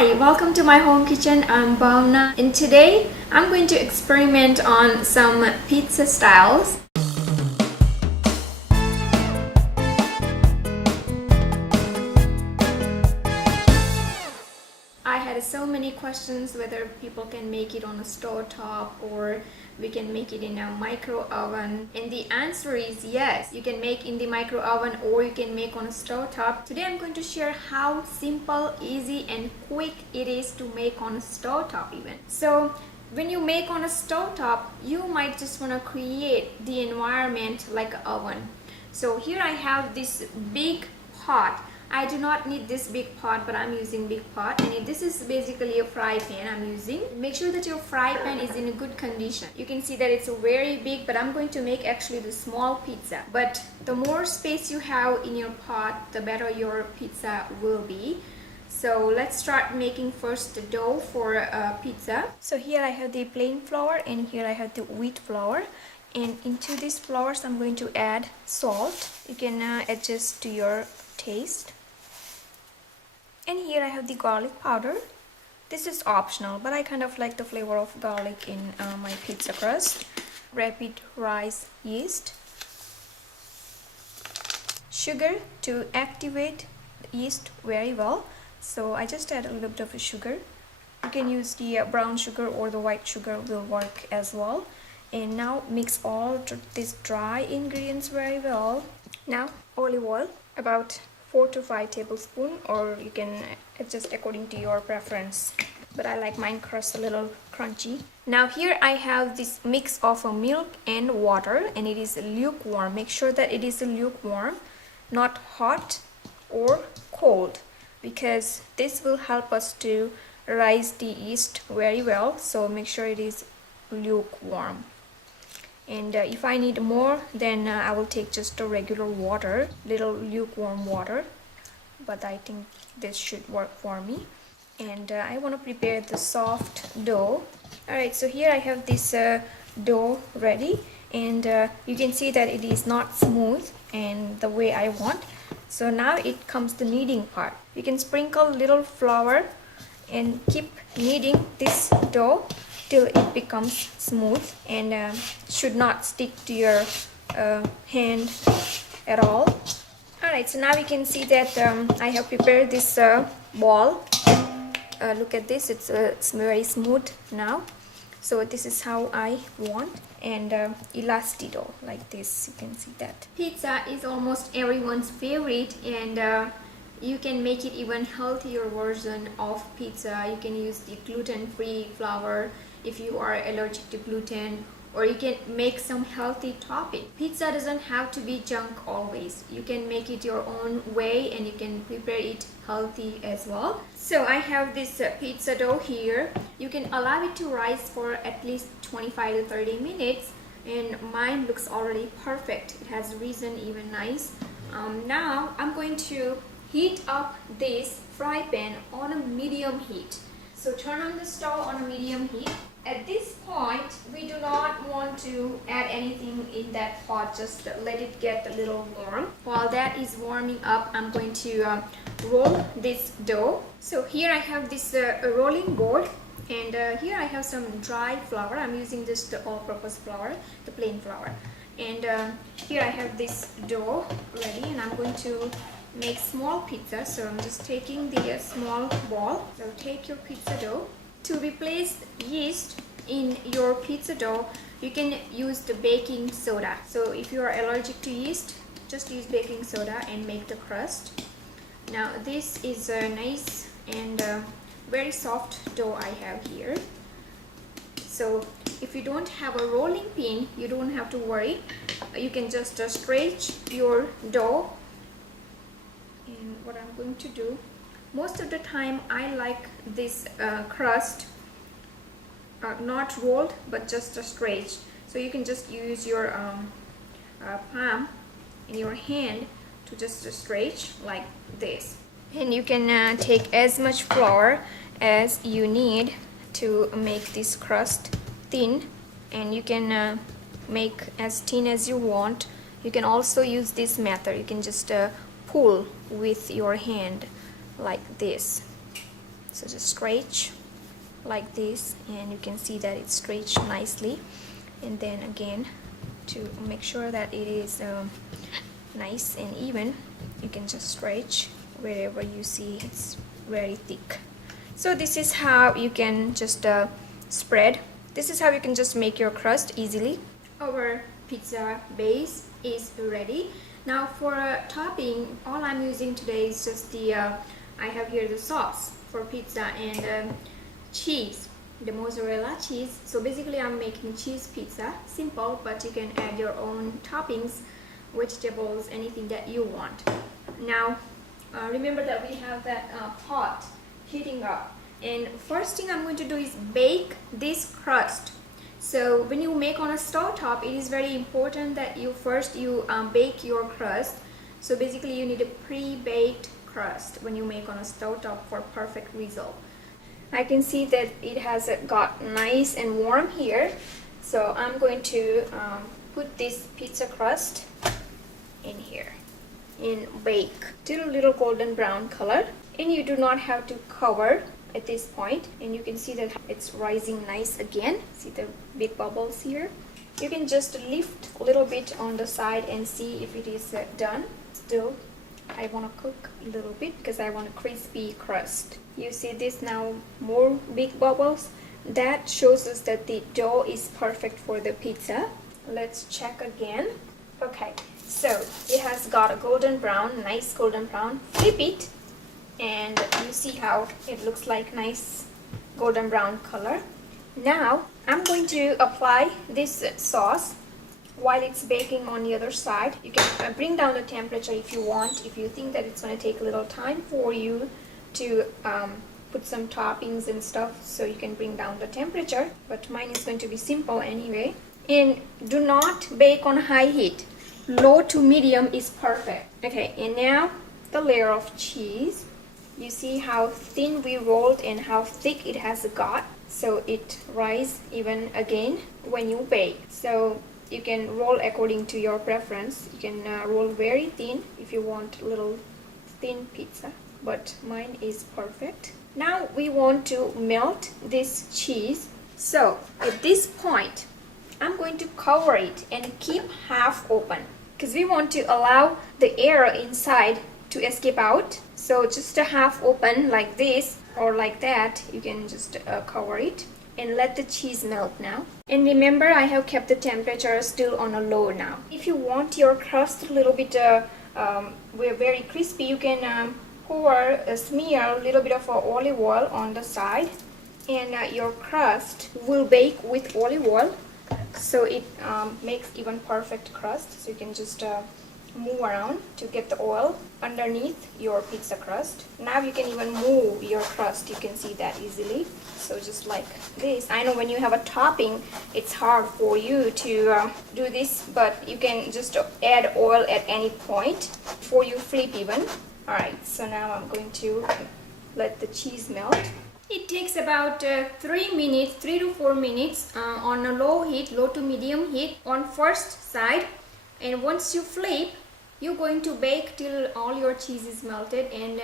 Hi, welcome to my home kitchen. I'm Bhavna, and today I'm going to experiment on some pizza styles. I had so many questions whether people can make it on a stove top or we can make it in a micro oven, and the answer is yes, you can make in the micro oven or you can make on a stove top. Today I'm going to share how simple, easy and quick it is to make on a stove top even. So when you make on a stove top, you might just want to create the environment like an oven. So here I have this big pot. I do not need this big pot, but I'm using big pot, and this is basically a fry pan I'm using. Make sure that your fry pan is in a good condition. You can see that it's very big, but I'm going to make actually the small pizza. But the more space you have in your pot, the better your pizza will be. So let's start making first the dough for pizza. So here I have the plain flour and here I have the wheat flour. And into these flours I'm going to add salt. You can adjust to your taste. And here I have the garlic powder. This is optional, but I kind of like the flavor of garlic in my pizza crust. Rapid rice yeast. Sugar to activate the yeast very well. So I just add a little bit of sugar. You can use the brown sugar or the white sugar will work as well. And now mix all these dry ingredients very well. Now olive oil, about 4 to 5 tablespoons, or you can adjust according to your preference, but I like mine crust a little crunchy. Now here I have this mix of milk and water, and it is lukewarm. Make sure that it is lukewarm, not hot or cold, because this will help us to rise the yeast very well. So make sure it is lukewarm. And if I need more, then I will take just a regular water, little lukewarm water. But I think this should work for me. And I want to prepare the soft dough. Alright, so here I have this dough ready. And you can see that it is not smooth and the way I want. So now it comes the kneading part. You can sprinkle little flour and keep kneading this dough till it becomes smooth and should not stick to your hand at all. Alright, so now we can see that I have prepared this ball. Look at this, it's very smooth now. So this is how I want, and elastido like this, you can see that. Pizza is almost everyone's favorite, and you can make it even healthier version of pizza. You can use the gluten-free flour if you are allergic to gluten, or you can make some healthy topping. Pizza doesn't have to be junk always. You can make it your own way and you can prepare it healthy as well. So I have this pizza dough here. You can allow it to rise for at least 25 to 30 minutes, and mine looks already perfect. It has risen even nice. Now I'm going to heat up this fry pan on a medium heat. So turn on the stove on a medium heat. At this point, we do not want to add anything in that pot, just let it get a little warm. While that is warming up, I'm going to roll this dough. So here I have this rolling board, and here I have some dry flour. I'm using just the all-purpose flour, the plain flour. And here I have this dough ready, and I'm going to make small pizza. So I'm just taking the small ball. So take your pizza dough. To replace yeast in your pizza dough, you can use the baking soda. So if you are allergic to yeast, just use baking soda and make the crust. Now this is a nice and very soft dough I have here. So if you don't have a rolling pin, you don't have to worry. You can just stretch your dough. And what I'm going to do, most of the time I like this crust not rolled but just stretched. So you can just use your palm in your hand to just stretch like this. And you can take as much flour as you need to make this crust thin, and you can make as thin as you want. You can also use this method. You can just pull with your hand like this. So just stretch like this, and you can see that it's stretched nicely. And then again, to make sure that it is nice and even, you can just stretch wherever you see it's very thick. So this is how you can just spread. This is how you can just make your crust easily. Our pizza base is ready. Now for topping, all I'm using today is just the I have here the sauce for pizza and cheese, the mozzarella cheese. So basically I'm making cheese pizza, simple, but you can add your own toppings, vegetables, anything that you want. Now remember that we have that pot heating up, and first thing I'm going to do is bake this crust. So when you make on a stove top, it is very important that you first bake your crust. So basically you need a pre-baked crust when you make on a stove top for perfect result. I can see that it has got nice and warm here, so I'm going to put this pizza crust in here and bake till a little golden brown color. And you do not have to cover at this point, and you can see that it's rising nice again. See the big bubbles here? You can just lift a little bit on the side and see if it is done. Still, I want to cook a little bit because I want a crispy crust. You see this now, more big bubbles? That shows us that the dough is perfect for the pizza. Let's check again. Okay, so it has got a golden brown, nice golden brown. Flip it, and you see how it looks like nice golden brown color. Now I'm going to apply this sauce while it's baking on the other side. You can bring down the temperature if you want, if you think that it's going to take a little time for you to put some toppings and stuff, so you can bring down the temperature, but mine is going to be simple anyway. And do not bake on high heat. Low to medium is perfect. Okay, and now the layer of cheese. You see how thin we rolled and how thick it has got, so it rise even again when you bake. So you can roll according to your preference. You can roll very thin if you want a little thin pizza, but mine is perfect. Now we want to melt this cheese. So at this point, I'm going to cover it and keep half open because we want to allow the air inside to escape out. So just a half open like this or like that, you can just cover it and let the cheese melt now. And remember, I have kept the temperature still on a low now. If you want your crust a little bit very crispy, you can smear a little bit of olive oil on the side, and your crust will bake with olive oil, so it makes even perfect crust. So you can just move around to get the oil underneath your pizza crust. Now you can even move your crust, you can see that easily. So just like this. I know when you have a topping, it's hard for you to do this, but you can just add oil at any point before you flip even. Alright, so now I'm going to let the cheese melt. It takes about 3 to 4 minutes on a low heat, low to medium heat on first side. And once you flip, you're going to bake till all your cheese is melted, and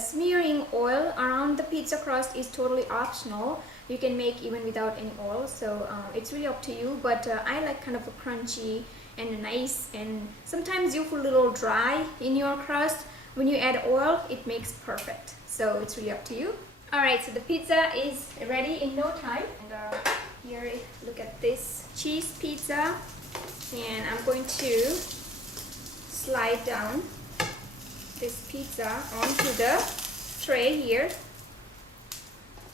smearing oil around the pizza crust is totally optional. You can make even without any oil, so it's really up to you, but I like kind of a crunchy and nice, and sometimes you feel a little dry in your crust. When you add oil, it makes perfect, so it's really up to you. Alright, so the pizza is ready in no time, and here, look at this cheese pizza. And I'm going to slide down this pizza onto the tray here.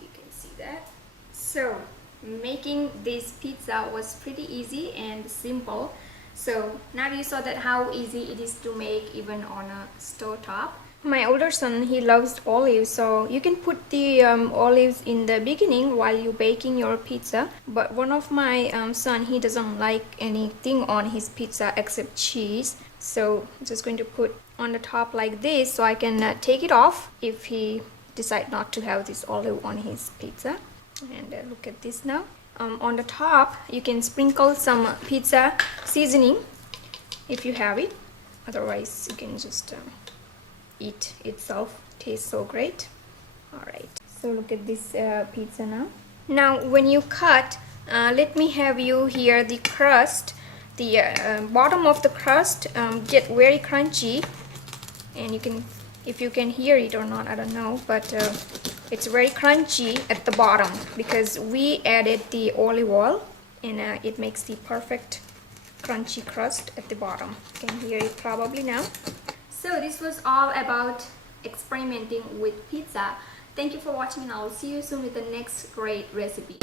You can see that. So making this pizza was pretty easy and simple. So now you saw that how easy it is to make even on a stove top. My older son, he loves olives, so you can put the olives in the beginning while you're baking your pizza. But one of my son, he doesn't like anything on his pizza except cheese. So I'm just going to put on the top like this, so I can take it off if he decide not to have this olive on his pizza. And look at this now. On the top, you can sprinkle some pizza seasoning if you have it. Otherwise, you can just eat itself. Tastes so great. Alright, So look at this pizza now. Now when you cut, let me have you here the crust, the bottom of the crust get very crunchy, and you can, if you can hear it or not, I don't know, but it's very crunchy at the bottom because we added the olive oil, and it makes the perfect crunchy crust at the bottom. You can hear it probably now. So this was all about experimenting with pizza. Thank you for watching, and I will see you soon with the next great recipe.